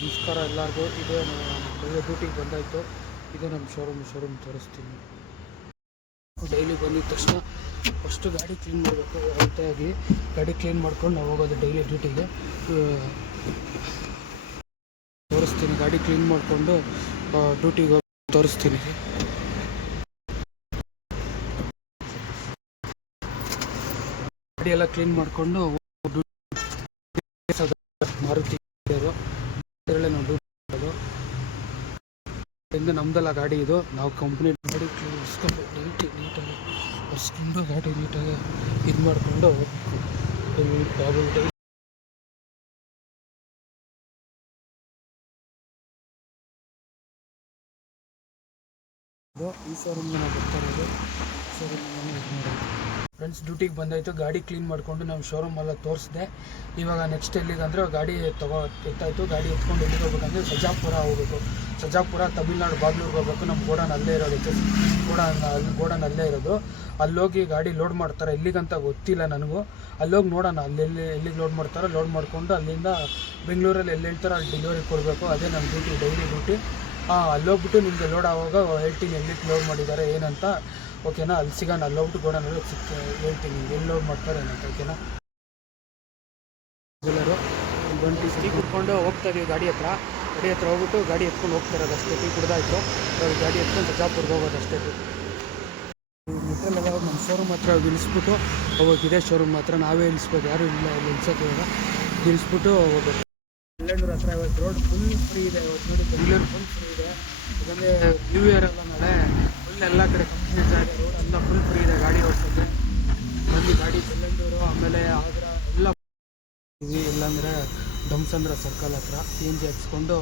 ನಮಸ್ಕಾರ ಎಲ್ಲರಿಗೂ. ಇದು ಬೆಳಗ್ಗೆ ಡ್ಯೂಟಿಗೆ ಬಂದಾಯಿತು. ಇದು ನಮ್ಮ ಶೋರೂಮ್ ತೋರಿಸ್ತೀನಿ. ಡೈಲಿ ಬಂದಿದ ತಕ್ಷಣ ಫಸ್ಟು ಗಾಡಿ ಕ್ಲೀನ್ ಮಾಡಬೇಕು. ಹೊರತಾಗಿ ಗಾಡಿ ಕ್ಲೀನ್ ಮಾಡ್ಕೊಂಡು ನಾವು ಹೋಗೋದು ಡೈಲಿ ಡ್ಯೂಟಿಗೆ. ತೋರಿಸ್ತೀನಿ, ಗಾಡಿ ಕ್ಲೀನ್ ಮಾಡಿಕೊಂಡು ಡ್ಯೂಟಿಗೆ ಹೋಗಿ ತೋರಿಸ್ತೀನಿ. ಗಾಡಿ ಎಲ್ಲ ಕ್ಲೀನ್ ಮಾಡಿಕೊಂಡು ಮಾರುತಿ ಇದರಲ್ಲೇ ನಾವು ಡ್ಯೂಟಿ ಮಾಡೋದು. ನಮ್ದೆಲ್ಲ ಗಾಡಿ ಇದು. ನಾವು ಕಂಪ್ನಿ ಗಾಡಿ ಕ್ಲೀನ್ ಮಾಡಿಸ್ಕೊಂಡು ನೀಟಾಗಿ ಒರೆಸ್ಕೊಂಡು ಗಾಡಿ ನೀಟಾಗಿ ಇದು ಮಾಡಿಕೊಂಡು ಈ ಶೋರೂಮ್ಗೆ ನಾವು ಬರ್ತಾ ಇರೋದು. ಶೋರೂಮ್ಗೆ ಇದು ಮಾಡೋದು. ಫ್ರೆಂಡ್ಸ್, ಡ್ಯೂಟಿಗೆ ಬಂದಾಯಿತು. ಗಾಡಿ ಕ್ಲೀನ್ ಮಾಡಿಕೊಂಡು ನಮ್ಮ ಶೋರೂಮೆಲ್ಲ ತೋರಿಸಿದೆ. ಇವಾಗ ನೆಕ್ಸ್ಟ್ ಎಲ್ಲಿಗಂದ್ರೆ ಗಾಡಿ ಎತ್ತಾಯಿತು. ಗಾಡಿ ಎತ್ಕೊಂಡು ಎಲ್ಲಿಗೆ ಹೋಗ್ಬೇಕಂದ್ರೆ ಸಜಾಪುರ ಹೋಗಬೇಕು. ಸಜಾಪುರ ತಮಿಳ್ನಾಡು ಬಾಗ್ಲೂರಿಗೆ ಹೋಗ್ಬೇಕು. ನಮ್ಮ ಗೋಡನ್ ಅಲ್ಲೇ ಇರೋದು. ಗೋಡನ್ ಅಲ್ಲೇ ಇರೋದು. ಅಲ್ಲೋಗಿ ಗಾಡಿ ಲೋಡ್ ಮಾಡ್ತಾರೆ. ಎಲ್ಲಿಗಂತ ಗೊತ್ತಿಲ್ಲ ನನಗೂ. ಅಲ್ಲೋಗಿ ನೋಡೋಣ ಎಲ್ಲಿಗೆ ಲೋಡ್ ಮಾಡ್ತಾರೋ ಲೋಡ್ ಮಾಡಿಕೊಂಡು ಅಲ್ಲಿಂದ ಬೆಂಗಳೂರಲ್ಲಿ ಎಲ್ಲಿ ಹೇಳ್ತಾರೋ ಅಲ್ಲಿ ಡೆಲಿವರಿ ಕೊಡಬೇಕು. ಅದೇ ನಮ್ಮ ಡ್ಯೂಟಿ, ಡೈಲಿ ಡ್ಯೂಟಿ. ಅಲ್ಲೋಗ್ಬಿಟ್ಟು ನಿಮಗೆ ಲೋಡ್ ಆವಾಗ ಹೇಳ್ತೀನಿ ಎಲ್ಲಿಗೆ ಲೋಡ್ ಮಾಡಿದ್ದಾರೆ ಏನಂತ. ಓಕೆನಾ? ಅಲ್ಲಿ ಸಿಗೋಣ. ಅಲ್ಲೋಗ್ಬಿಟ್ಟು ಗೋಡನಲ್ಲಿ ಹೇಳ್ತೀನಿ ಎಲ್ಲಿ ಲೋಡ್ ಮಾಡ್ತಾರೆ ಏನಂತ. ಓಕೆನಾ? ಎಲ್ಲರೂ ಒಂದು ಟೀ ಕುಡ್ಕೊಂಡು ಹೋಗ್ತಾ ಇದೀವಿ ಗಾಡಿ ಹತ್ರ ಹೋಗ್ಬಿಟ್ಟು ಗಾಡಿ ಎತ್ಕೊಂಡು ಹೋಗ್ತಾ ಇರೋದು ಅಷ್ಟೇ. ಟೀ ಕುಡ್ದಾಯ್ತು. ಗಾಡಿ ಎತ್ಕೊಂಡು ಸಜಾಪುರ್ಗೆ ಹೋಗೋದು ಅಷ್ಟೇ. ಮೆಟ್ರಲ್ಲೆಲ್ಲ ನಮ್ಮ ಶೋರೂಮ್ ಹತ್ರ ಇಳಿಸ್ಬಿಟ್ಟು ಹೋಗೋಕ್ಕಿದೆ. ಶೋರೂಮ್ ಹತ್ರ ನಾವೇ ಇಳಿಸ್ಬೇಕು, ಯಾರೂ ಇಲ್ಲ ಅಲ್ಲಿ ಇಳಿಸೋಕೆ. ಇವಾಗ ಇಳಿಸ್ಬಿಟ್ಟು ಹೋಗ್ಬೇಕು. ಬೆಳ್ಳೂರು ಹತ್ರ ಇವತ್ತು ರೋಡ್ ಫುಲ್ ಫ್ರೀ ಇದೆ. ಇವತ್ತು ನೋಡಿ ಬೆಂಗಳೂರು ಫುಲ್ ಫ್ರೀ ಇದೆ. ಯಾಕಂದರೆ ನ್ಯೂ ಇಯರ್ ಎಲ್ಲ ನಾಳೆ ಫುಲ್ ಎಲ್ಲ ಕಡೆ ಕಂಪ್ನಿ ಜಾಗ ರೋಡ್ ಎಲ್ಲ ಫುಲ್ ಫ್ರೀ ಇದೆ ಗಾಡಿ ಓಡಿಸೋಕ್ಕೆ. ಬಂದು ಗಾಡಿ ಬೆಳ್ಳೂರು ಆಮೇಲೆ ಆಗ್ರ ಎಲ್ಲ ಇಲ್ಲಾಂದರೆ ಡಮ್ಸಂದ್ರ ಸರ್ಕಲ್ ಹತ್ರ CNG ಹಾಕ್ಸ್ಕೊಂಡು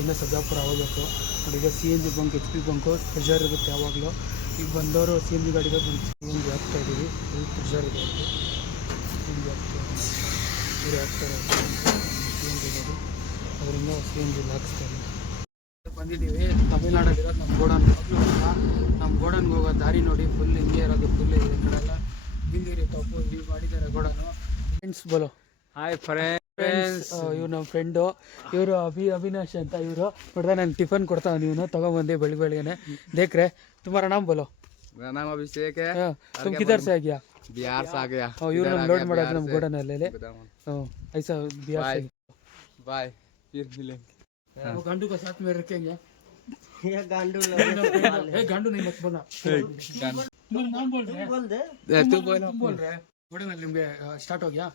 ಇನ್ನೂ ಸಜಾಪುರ ಹೋಗಬೇಕು. ನೋಡಿ, ಈಗ CNG bunk, HP bunk pressure ಇರುತ್ತೆ ಯಾವಾಗಲೂ. ಈಗ ಬಂದವರು CNG ಗಾಡಿಗೆ ಬಂದು CNG ಹಾಕ್ತಾಯಿದ್ದೀವಿ. ಫುಲ್ ಪ್ರೆಷರ್ ಇದೆ ಅವ್ರಿಗೆ. CNG ಹಾಕ್ತಾರೆ CNG ಇರೋದು. ಅದರಿಂದ CNG ಹಾಕ್ಸ್ತಾರೆ. ಬಂದಿದ್ದೀವಿ. ತಮಿಳ್ನಾಡಲ್ಲಿರೋದು ನಮ್ಮ ಗೋಡನ್. ನಮ್ಮ ಗೋಡನ್ಗೆ ಹೋಗೋ ದಾರಿ ನೋಡಿ ಫುಲ್ ಹಿಂಗೆ ಇರೋದು. ಫುಲ್ ಈ ಕಡೆ ಎಲ್ಲ ಹಿಂದಿರಿ ತಪ್ಪು ಇಲ್ಲಿ ಮಾಡಿದ್ದಾರೆ ಗೋಡನು. ಫ್ರೆಂಡ್ಸ್ ಬೋಲೋ. Hi friends. ಇವ್ರು ನಮ್ಮ ಫ್ರೆಂಡು. ಇವರು ಅವಿನಾಶ್ ಅಂತ. ಇವರು ನೋಡಿದ್ರೆ ನಾನು ಟಿಫನ್ ಕೊಡ್ತಾವೆ. ನೀವು ತೊಗೊಂಬಂದೆ ಬೆಳಿಗ್ಗೆನೆ. ದೇಖ್ರೆ तुम्हारा नाम बोलो. मेरा नाम अभिषेक है. तुम किधर से आ गया? बिहार से आ गया. ಇವ್ರು ನಮ್ಮ ಲೋಡ್ ಮಾಡೋದು ನಮ್ಮ ಗೋಡನಲ್ಲಿ. ऐसा बिहार से. बाय, फिर मिलेंगे. वो गांडू का साथ में रखेंगे. ये गांडू गांडू नहीं मत बोलना. नाम बोल रहे हैं. तू बोल रहे हैं. ಗೋಡನಲ್ಲಿ ನಿಮಗೆ ಸ್ಟಾರ್ಟ್ ಹೋಗ್ಯಾ?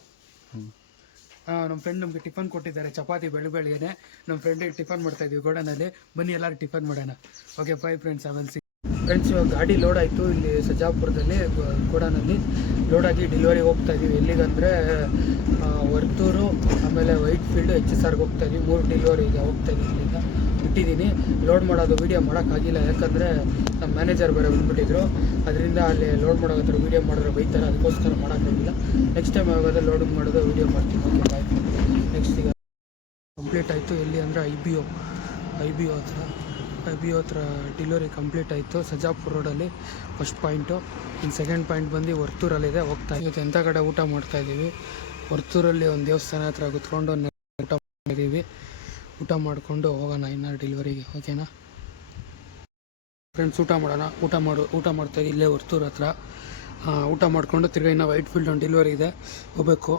ನಮ್ಮ ಫ್ರೆಂಡ್ ನಮಗೆ ಟಿಫನ್ ಕೊಟ್ಟಿದ್ದಾರೆ. ಚಪಾತಿ ಬೆಳಿಗ್ಗೆನೆ ನಮ್ಮ ಫ್ರೆಂಡಿಗೆ ಟಿಫನ್ ಮಾಡ್ತಾ ಇದ್ದೀವಿ ಗೋಡನಲ್ಲಿ. ಬನ್ನಿ ಎಲ್ಲರೂ ಟಿಫನ್ ಮಾಡೋಣ. ಓಕೆ ಬಾಯ್ ಫ್ರೆಂಡ್ಸ್, ಆಮೇಲೆ ಸಿಗ್ತೀವಿ. ಫ್ರೆಂಡ್ಸ್, ಇವಾಗ ಗಾಡಿ ಲೋಡ್ ಆಯಿತು. ಇಲ್ಲಿ ಸಜಾಪುರದಲ್ಲಿ ಗೋಡನಲ್ಲಿ ಲೋಡ್ ಆಗಿ ಡೆಲಿವರಿ ಹೋಗ್ತಾ ಇದ್ದೀವಿ. ಎಲ್ಲಿಗಂದರೆ ವರ್ತೂರು ಆಮೇಲೆ ವೈಟ್ ಫೀಲ್ಡು HSRಗೆ ಹೋಗ್ತಾ ಇದ್ದೀವಿ. 3 ಡೆಲಿವರಿಗೆ ಹೋಗ್ತಾ ಇದ್ದೀವಿ. ಇಲ್ಲಿಂದ ಬಿಟ್ಟಿದ್ದೀನಿ. ಲೋಡ್ ಮಾಡೋದು ವೀಡಿಯೋ ಮಾಡೋಕ್ಕಾಗಿಲ್ಲ, ಯಾಕಂದರೆ ನಮ್ಮ ಮ್ಯಾನೇಜರ್ ಬೇರೆ ಬಂದುಬಿಟ್ಟಿದ್ರು. ಅದರಿಂದ ಅಲ್ಲಿ ಲೋಡ್ ಮಾಡೋ ಹತ್ರ ವೀಡಿಯೋ ಮಾಡಿದ್ರೆ ಬೈತಾರೆ. ಅದಕ್ಕೋಸ್ಕರ ಮಾಡೋಕ್ಕಾಗಿಲ್ಲ. ನೆಕ್ಸ್ಟ್ ಟೈಮ್ ಯಾವಾಗಾದ್ರೆ ಲೋಡಿಂಗ್ ಮಾಡೋದು ವೀಡಿಯೋ ಮಾಡ್ತೀನಿ. Okay bye. ನೆಕ್ಸ್ಟ್ ಈಗ ಕಂಪ್ಲೀಟ್ ಆಯಿತು. ಎಲ್ಲಿ ಅಂದರೆ IBO ಹತ್ರ ಡೆಲಿವರಿ ಕಂಪ್ಲೀಟ್ ಆಯಿತು. ಸಜಾಪುರ ರೋಡಲ್ಲಿ ಫಸ್ಟ್ ಪಾಯಿಂಟು. ಇನ್ನು ಸೆಕೆಂಡ್ ಪಾಯಿಂಟ್ ಬಂದು ವರ್ತೂರಲ್ಲಿದೆ. ಹೋಗ್ತಾ ಇವತ್ತು ಎಂಥ ಕಡೆ ಊಟ ಮಾಡ್ತಾಯಿದ್ದೀವಿ. ವರ್ತೂರಲ್ಲಿ ಒಂದು ದೇವಸ್ಥಾನ ಹತ್ರ ಕೂತ್ಕೊಂಡು ಊಟ ಮಾಡಿದ್ದೀವಿ. ಊಟ ಮಾಡಿಕೊಂಡು ಹೋಗೋಣ ಇನ್ನು ಡೆಲಿವರಿಗೆ. ಓಕೆನಾ ಫ್ರೆಂಡ್ಸ್? ಊಟ ಮಾಡ್ತಾಯಿದ್ದೀವಿ ಇಲ್ಲೇ ವರ್ತೂರ್ ಹತ್ರ. ಊಟ ಮಾಡಿಕೊಂಡು ತಿರ್ಗಿ ಇನ್ನೂ ವೈಟ್ ಫೀಲ್ಡ್ ಒಂದು ಡೆಲಿವರಿ ಇದೆ, ಹೋಗಬೇಕು.